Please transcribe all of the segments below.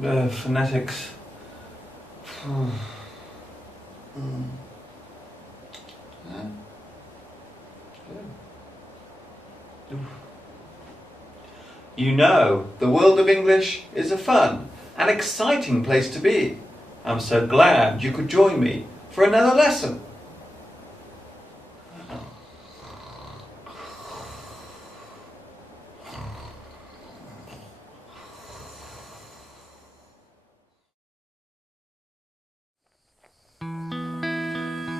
phonetics. You know, the world of English is a fun and exciting place to be. I'm so glad you could join me for another lesson.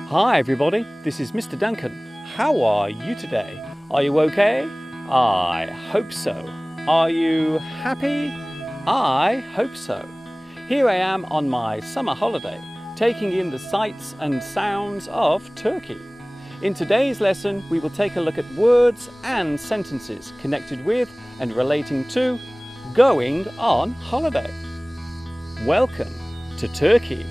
Hi everybody, this is Mr. Duncan. How are you today? Are you okay? I hope so. Are you happy? I hope so. Here I am on my summer holiday, taking in the sights and sounds of Turkey. In today's lesson, we will take a look at words and sentences connected with and relating to going on holiday. Welcome to Turkey.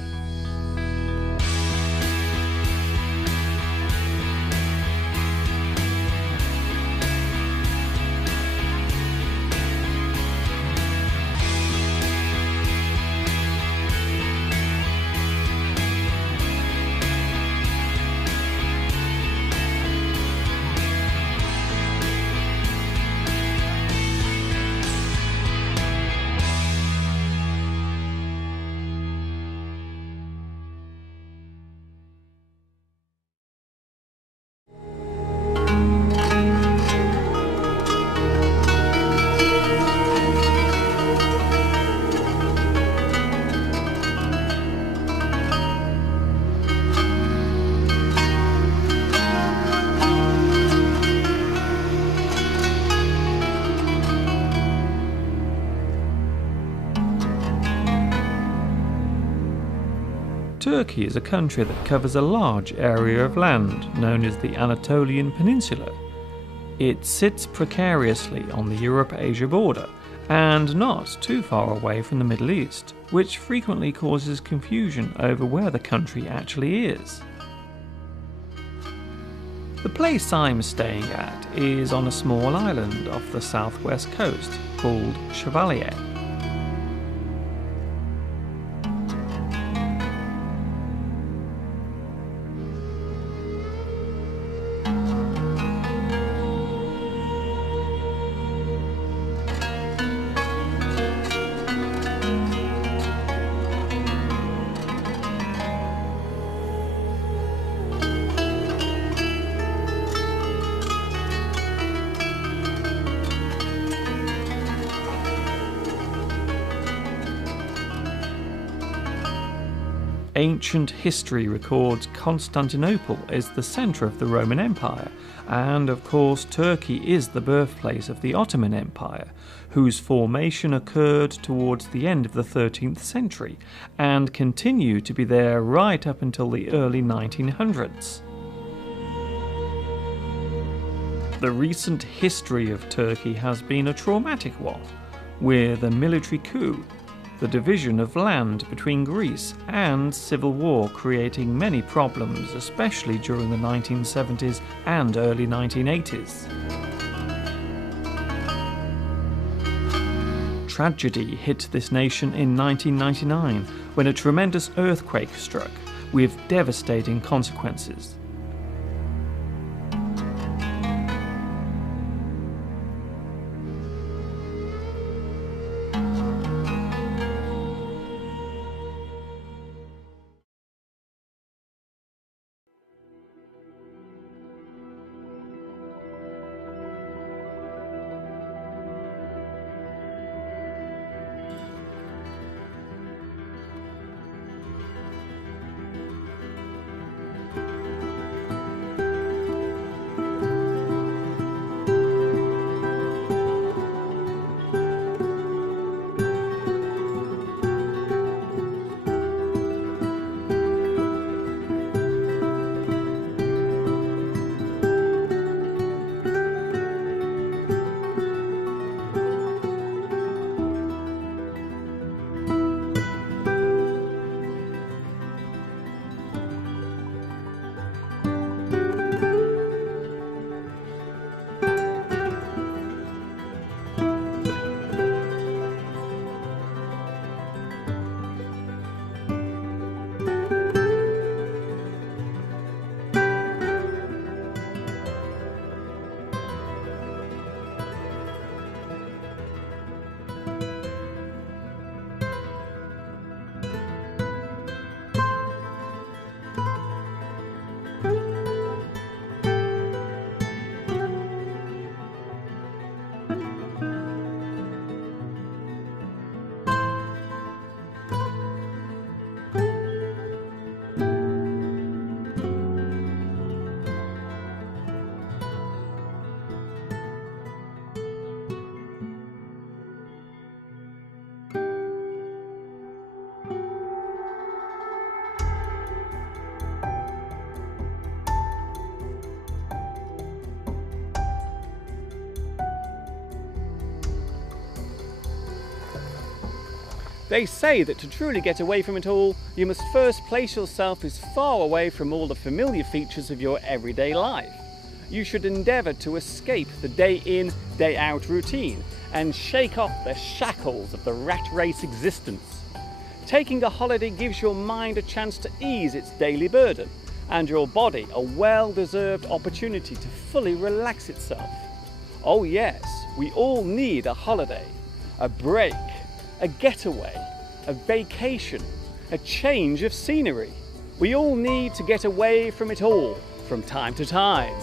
Turkey is a country that covers a large area of land known as the Anatolian Peninsula. It sits precariously on the Europe-Asia border and not too far away from the Middle East, which frequently causes confusion over where the country actually is. The place I'm staying at is on a small island off the southwest coast called Chevalier. Ancient history records Constantinople as the centre of the Roman Empire, and of course Turkey is the birthplace of the Ottoman Empire, whose formation occurred towards the end of the 13th century and continued to be there right up until the early 1900s. The recent history of Turkey has been a traumatic one, with a military coup, the division of land between Greece, and civil war creating many problems, especially during the 1970s and early 1980s. Tragedy hit this nation in 1999 when a tremendous earthquake struck, with devastating consequences. They say that to truly get away from it all, you must first place yourself as far away from all the familiar features of your everyday life. You should endeavour to escape the day in, day out routine and shake off the shackles of the rat race existence. Taking a holiday gives your mind a chance to ease its daily burden and your body a well-deserved opportunity to fully relax itself. Oh yes, we all need a holiday, a break, a getaway, a vacation, a change of scenery. We all need to get away from it all, from time to time.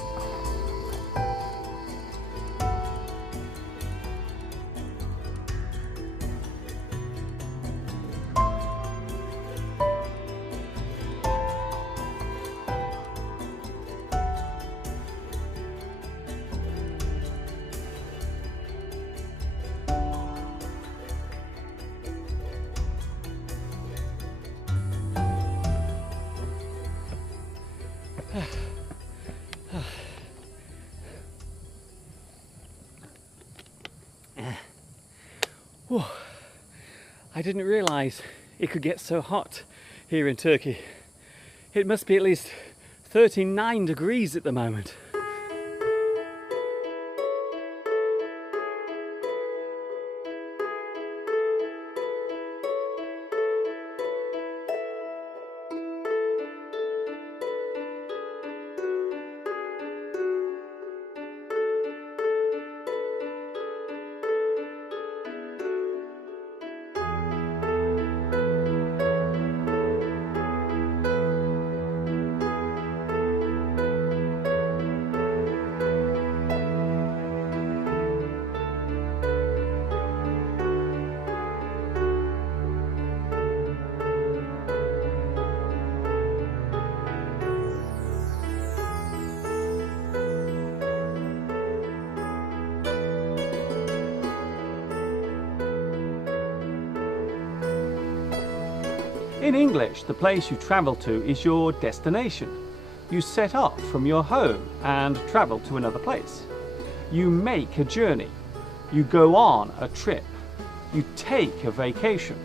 Whew. I didn't realise it could get so hot here in Turkey. It must be at least 39 degrees at the moment. In English, the place you travel to is your destination. You set off from your home and travel to another place. You make a journey. You go on a trip. You take a vacation.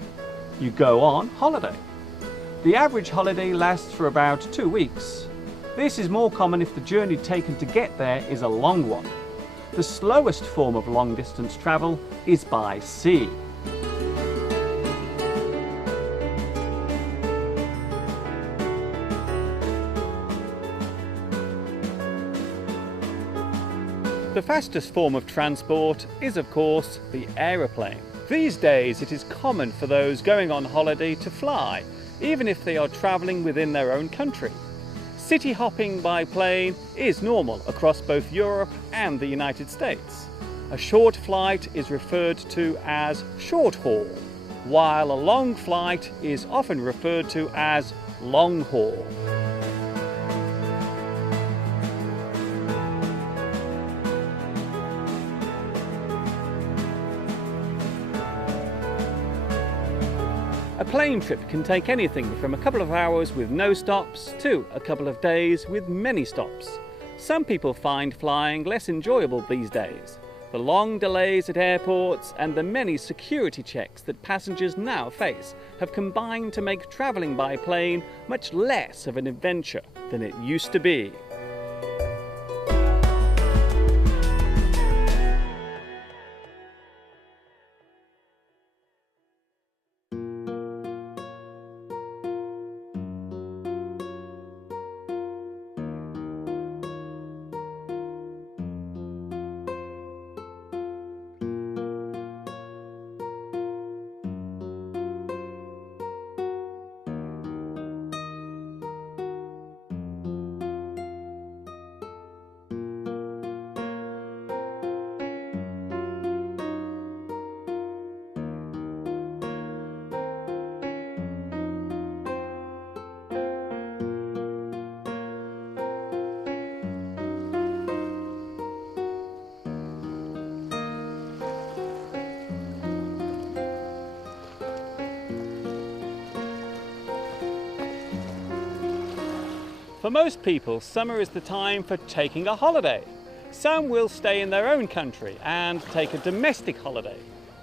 You go on holiday. The average holiday lasts for about 2 weeks. This is more common if the journey taken to get there is a long one. The slowest form of long-distance travel is by sea. The fastest form of transport is, of course, the aeroplane. These days it is common for those going on holiday to fly, even if they are travelling within their own country. City hopping by plane is normal across both Europe and the United States. A short flight is referred to as short haul, while a long flight is often referred to as long haul. A plane trip can take anything from a couple of hours with no stops to a couple of days with many stops. Some people find flying less enjoyable these days. The long delays at airports and the many security checks that passengers now face have combined to make travelling by plane much less of an adventure than it used to be. For most people, summer is the time for taking a holiday. Some will stay in their own country and take a domestic holiday,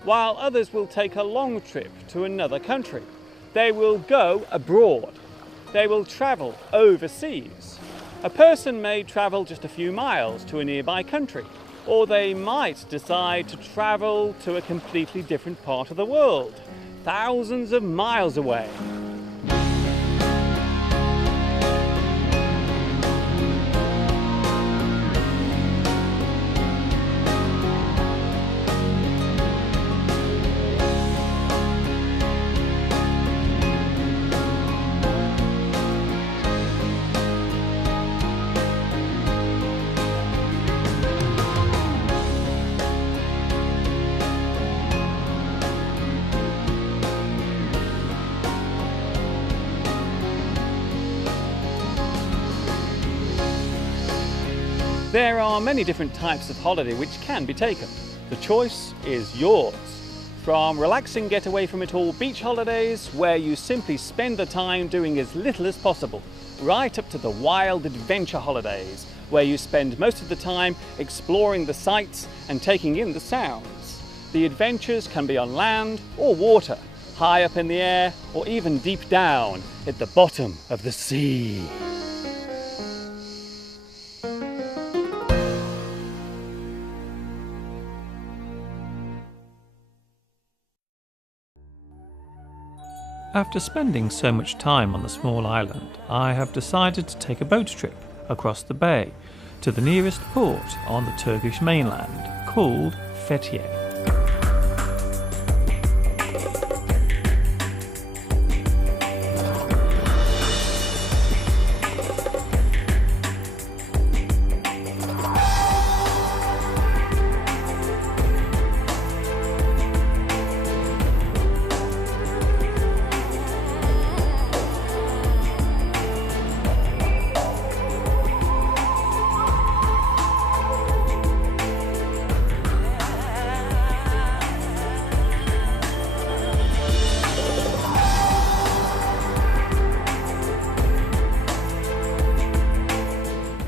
while others will take a long trip to another country. They will go abroad. They will travel overseas. A person may travel just a few miles to a nearby country, or they might decide to travel to a completely different part of the world, thousands of miles away. There are many different types of holiday which can be taken. The choice is yours. From relaxing getaway from it all beach holidays, where you simply spend the time doing as little as possible, right up to the wild adventure holidays, where you spend most of the time exploring the sights and taking in the sounds. The adventures can be on land or water, high up in the air, or even deep down at the bottom of the sea. After spending so much time on the small island, I have decided to take a boat trip across the bay to the nearest port on the Turkish mainland, called Fethiye.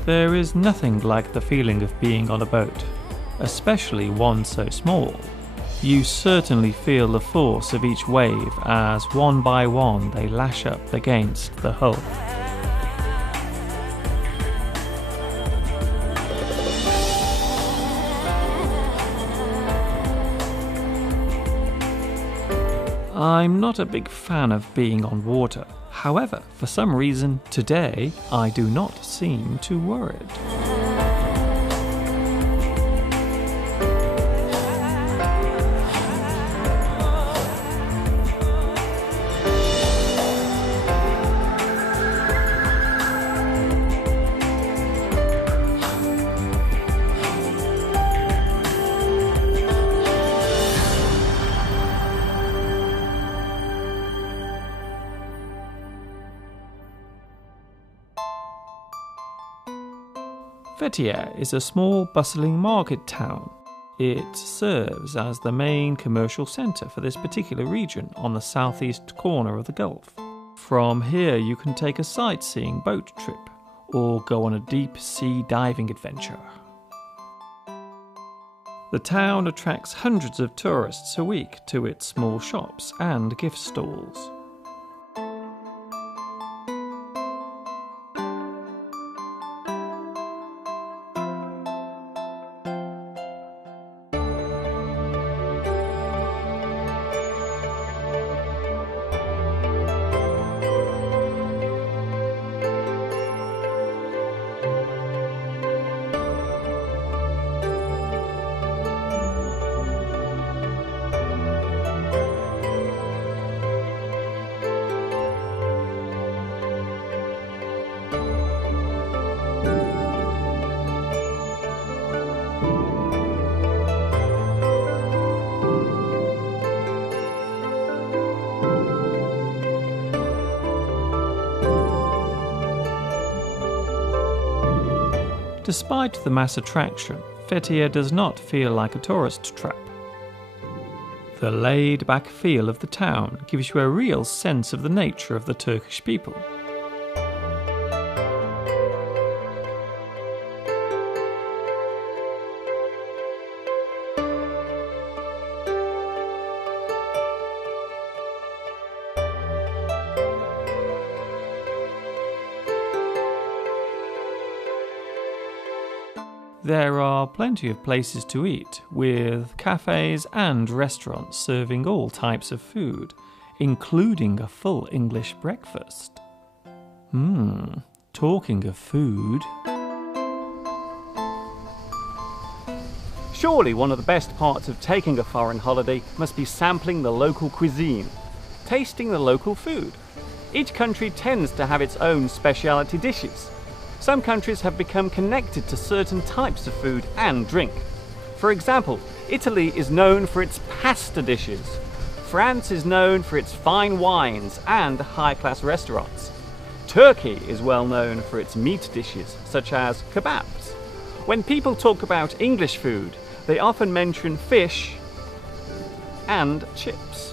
There is nothing like the feeling of being on a boat, especially one so small. You certainly feel the force of each wave as one by one they lash up against the hull. I'm not a big fan of being on water. However, for some reason, today I do not seem too worried. Fethiye is a small bustling market town. It serves as the main commercial centre for this particular region on the southeast corner of the Gulf. From here you can take a sightseeing boat trip or go on a deep sea diving adventure. The town attracts hundreds of tourists a week to its small shops and gift stalls. Despite the mass attraction, Fethiye does not feel like a tourist trap. The laid-back feel of the town gives you a real sense of the nature of the Turkish people. There are plenty of places to eat, with cafes and restaurants serving all types of food, including a full English breakfast. Talking of food... Surely one of the best parts of taking a foreign holiday must be sampling the local cuisine, tasting the local food. Each country tends to have its own speciality dishes. Some countries have become connected to certain types of food and drink. For example, Italy is known for its pasta dishes. France is known for its fine wines and high-class restaurants. Turkey is well known for its meat dishes, such as kebabs. When people talk about English food, they often mention fish and chips.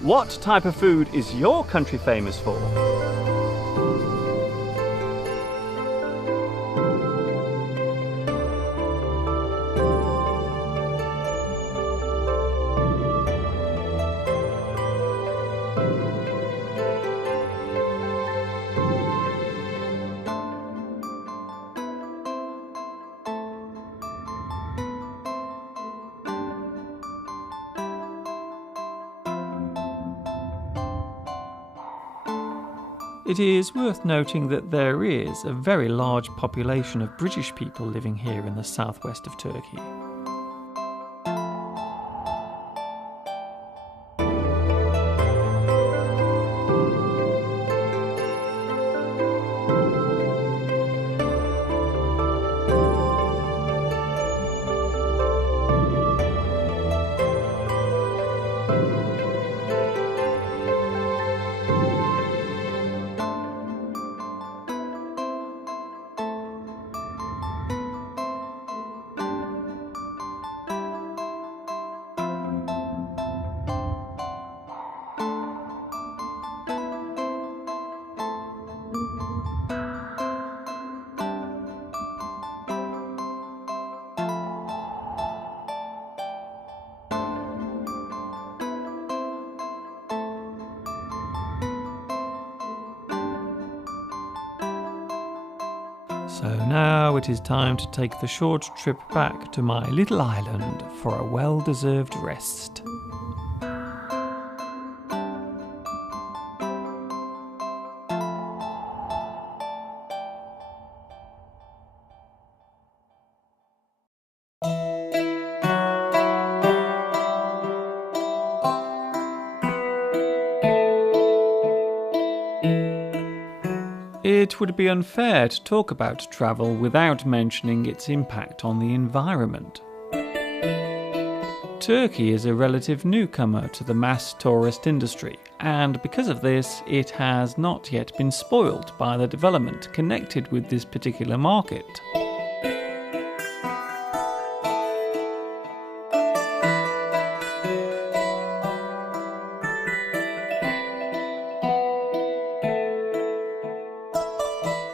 What type of food is your country famous for? It is worth noting that there is a very large population of British people living here in the southwest of Turkey. So now it is time to take the short trip back to my little island for a well-deserved rest. It would be unfair to talk about travel without mentioning its impact on the environment. Turkey is a relative newcomer to the mass tourist industry, and because of this, it has not yet been spoiled by the development connected with this particular market.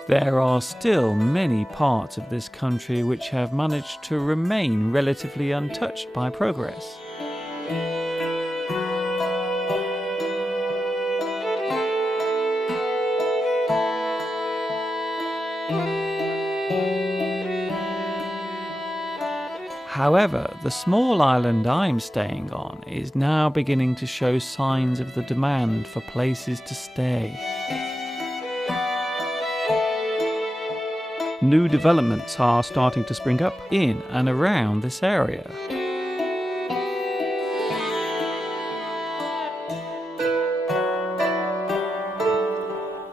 There are still many parts of this country which have managed to remain relatively untouched by progress. However, the small island I'm staying on is now beginning to show signs of the demand for places to stay. New developments are starting to spring up in and around this area.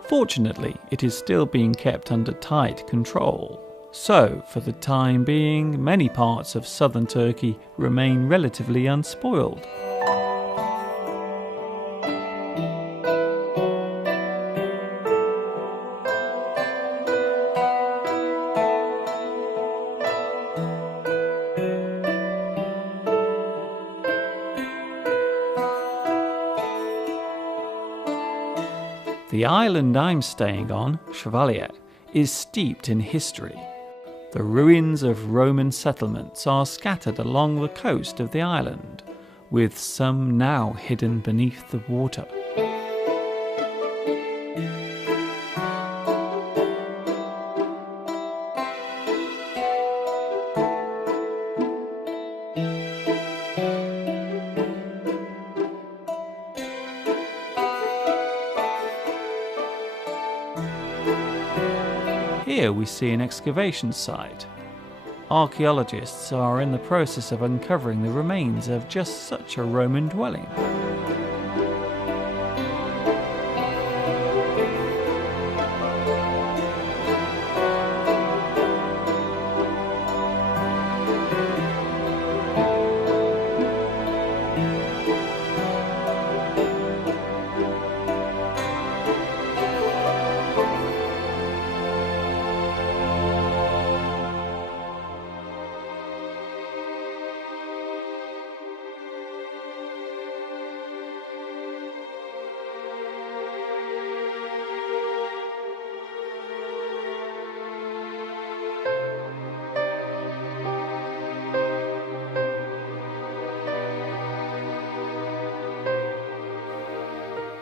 Fortunately, it is still being kept under tight control. So, for the time being, many parts of southern Turkey remain relatively unspoiled. The island I'm staying on, Chevalier, is steeped in history. The ruins of Roman settlements are scattered along the coast of the island, with some now hidden beneath the water. Here we see an excavation site. Archaeologists are in the process of uncovering the remains of just such a Roman dwelling.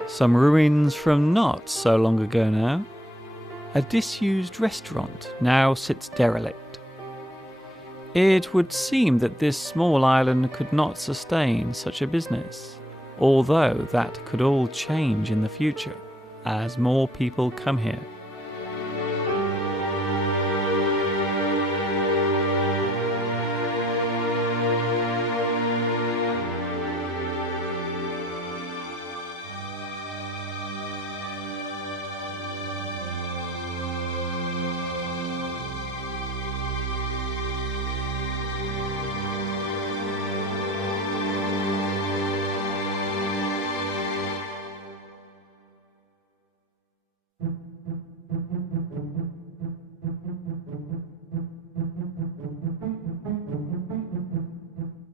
Some ruins from not so long ago now. A disused restaurant now sits derelict. It would seem that this small island could not sustain such a business, although that could all change in the future as more people come here.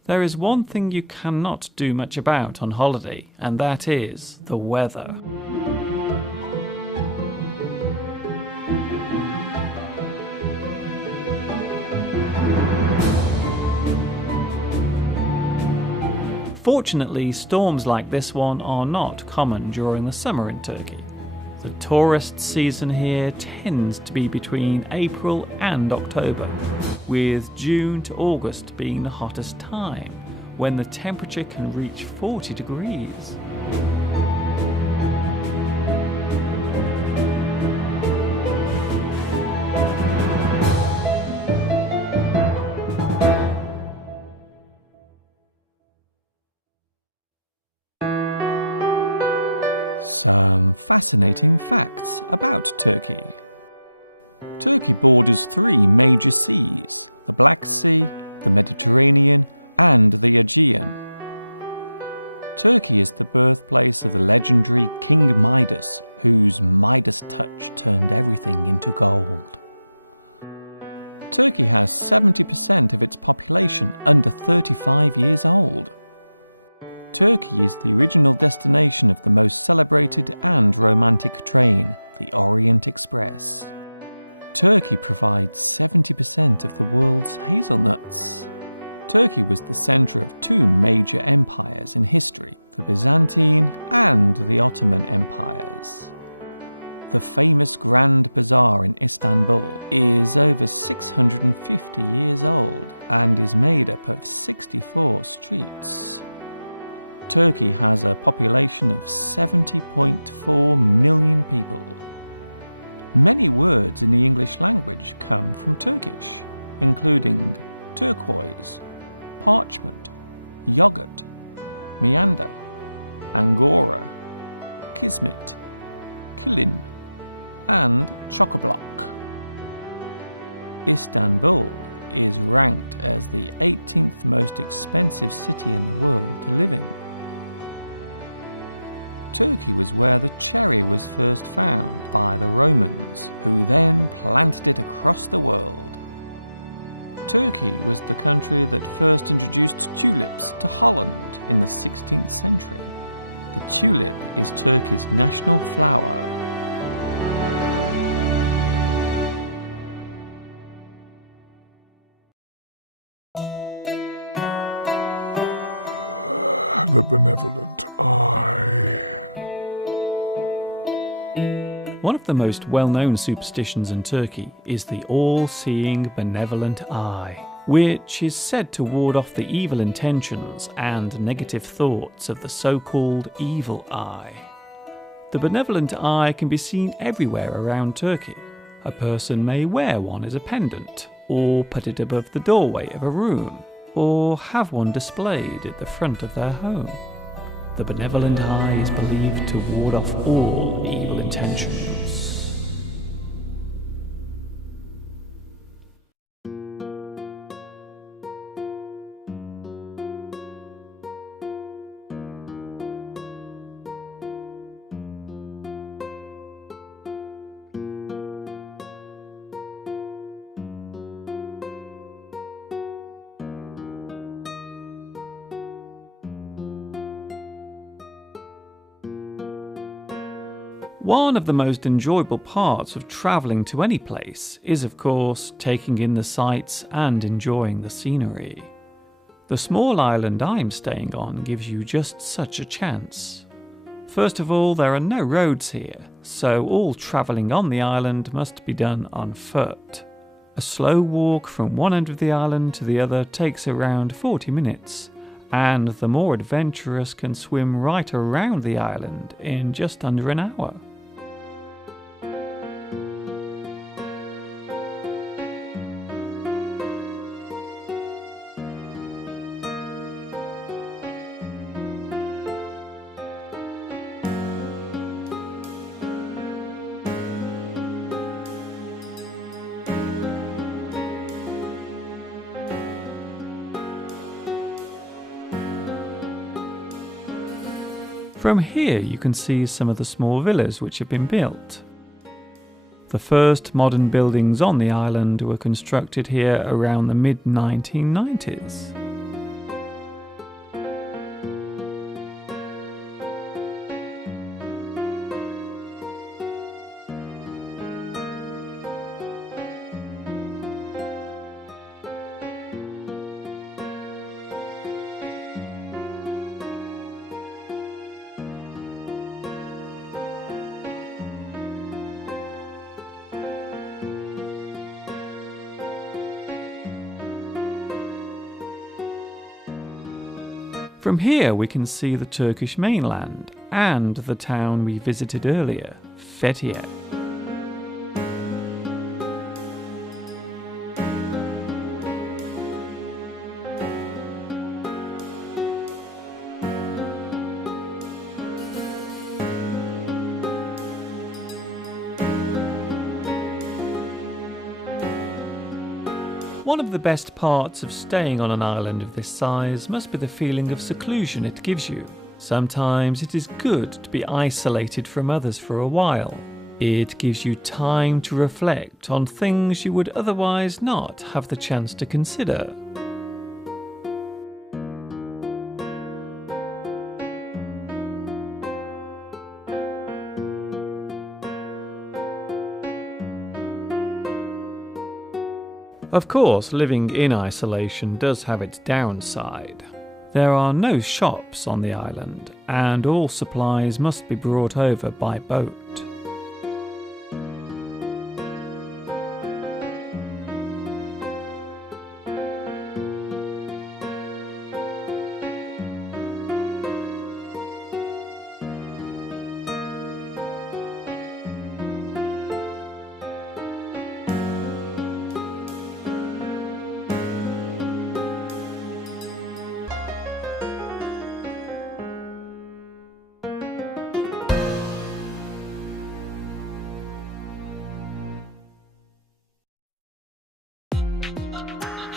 There is one thing you cannot do much about on holiday, and that is the weather. Fortunately, storms like this one are not common during the summer in Turkey. The tourist season here tends to be between April and October, with June to August being the hottest time, when the temperature can reach 40 degrees. Some fascinating facts about Turkey. Turkey borders 3 major seas: the Black Sea, the Mediterranean, and the Aegean. Turkey is the birthplace of the legendary King Midas, whose Midas touch turned everything into gold. Turkey has 70% of its population under 35 years old. Turkey is the original destination of the most celebrated and romantic train, the Orient Express. Turkey provides 70% of the world's hazelnuts. Turkey was the centre of 2 major empires in history, the Byzantine and the Ottoman empires. The famous Grand Bazaar in Istanbul is over 650 years old and is made up of 64 streets. Turkey has a population of 70.4 million people. Many words in the English language come from Turkish, including turquoise, parchment, yogurt, meander, angora, kismet, kilim, and chock-a-block. Istanbul is ranked as the 18th most expensive city in the world to live in. Turkey was where the cherry was first found by the Romans, who then planted it across the world. Turkey was the country that first introduced tulips to Holland in the 16th century. The tulip is Turkey's national flower. The benevolent eye. One of the most well-known superstitions in Turkey is the all-seeing benevolent eye, which is said to ward off the evil intentions and negative thoughts of the so-called evil eye. The benevolent eye can be seen everywhere around Turkey. A person may wear one as a pendant, or put it above the doorway of a room, or have one displayed at the front of their home. The benevolent eye is believed to ward off all evil intentions. One of the most enjoyable parts of travelling to any place is, of course, taking in the sights and enjoying the scenery. The small island I'm staying on gives you just such a chance. First of all, there are no roads here, so all travelling on the island must be done on foot. A slow walk from one end of the island to the other takes around 40 minutes, and the more adventurous can swim right around the island in just under an hour. From here you can see some of the small villas which have been built. The first modern buildings on the island were constructed here around the mid-1990s. From here we can see the Turkish mainland and the town we visited earlier, Fethiye. One of the best parts of staying on an island of this size must be the feeling of seclusion it gives you. Sometimes it is good to be isolated from others for a while. It gives you time to reflect on things you would otherwise not have the chance to consider. Of course, living in isolation does have its downside. There are no shops on the island, and all supplies must be brought over by boat.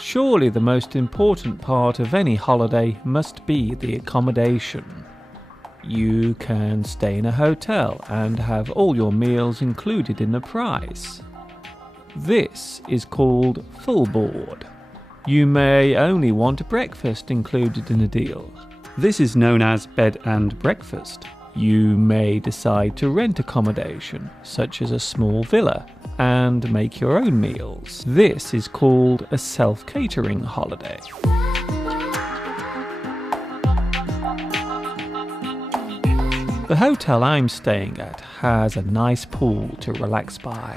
Surely the most important part of any holiday must be the accommodation. You can stay in a hotel and have all your meals included in the price. This is called full board. You may only want breakfast included in a deal. This is known as bed and breakfast. You may decide to rent accommodation, such as a small villa, and make your own meals. This is called a self-catering holiday. The hotel I'm staying at has a nice pool to relax by.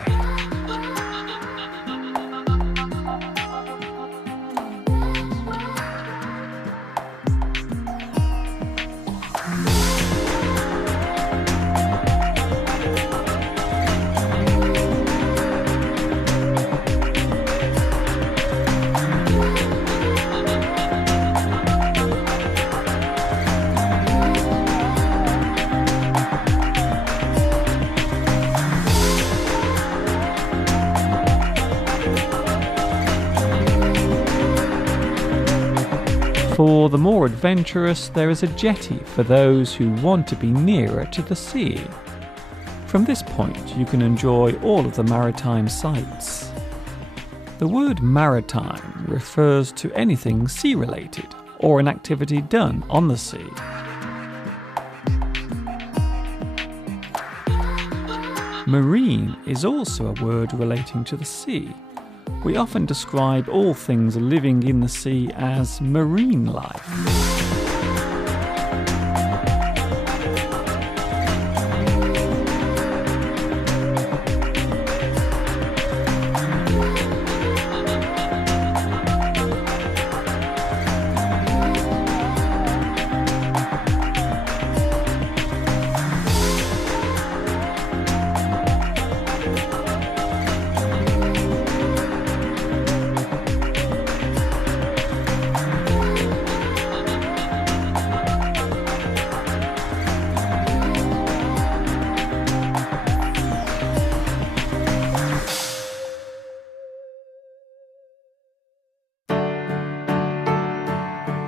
For the more adventurous, there is a jetty for those who want to be nearer to the sea. From this point, you can enjoy all of the maritime sights. The word maritime refers to anything sea-related or an activity done on the sea. Marine is also a word relating to the sea. We often describe all things living in the sea as marine life.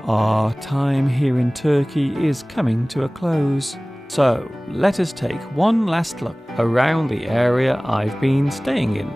Our time here in Turkey is coming to a close, so let us take one last look around the area I've been staying in.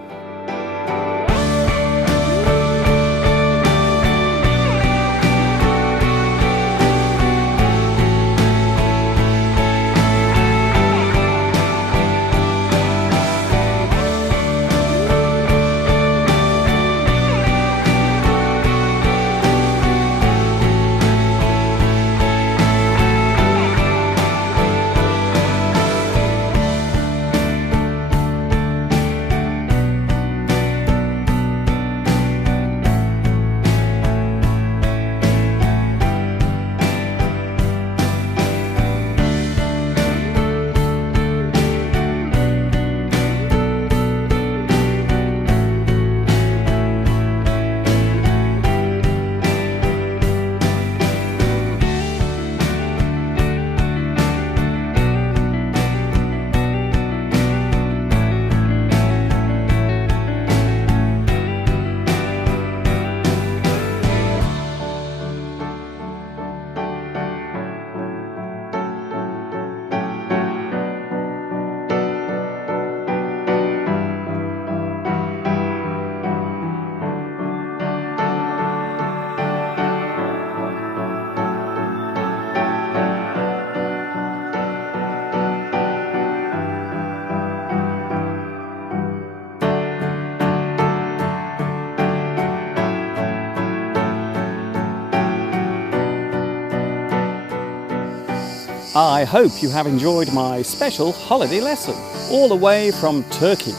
I hope you have enjoyed my special holiday lesson, all the way from Turkey.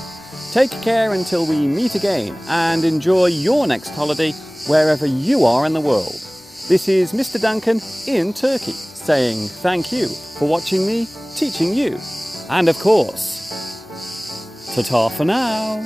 Take care until we meet again, and enjoy your next holiday wherever you are in the world. This is Mr. Duncan in Turkey, saying thank you for watching me, teaching you. And of course, ta-ta for now.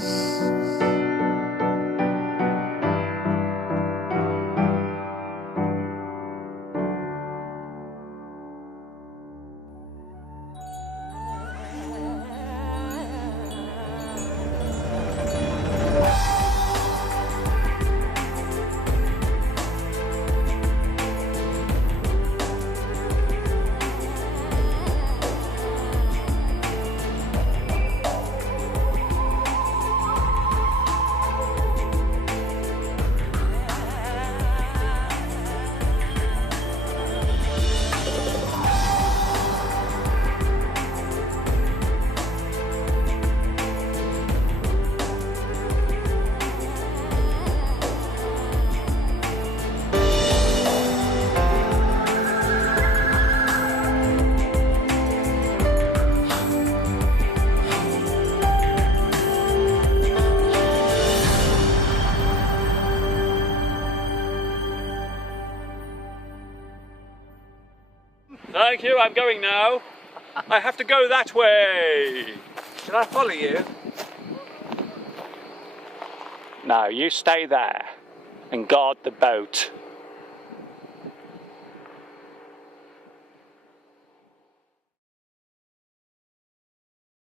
Thank you, I'm going now. I have to go that way. Should I follow you? No, you stay there and guard the boat.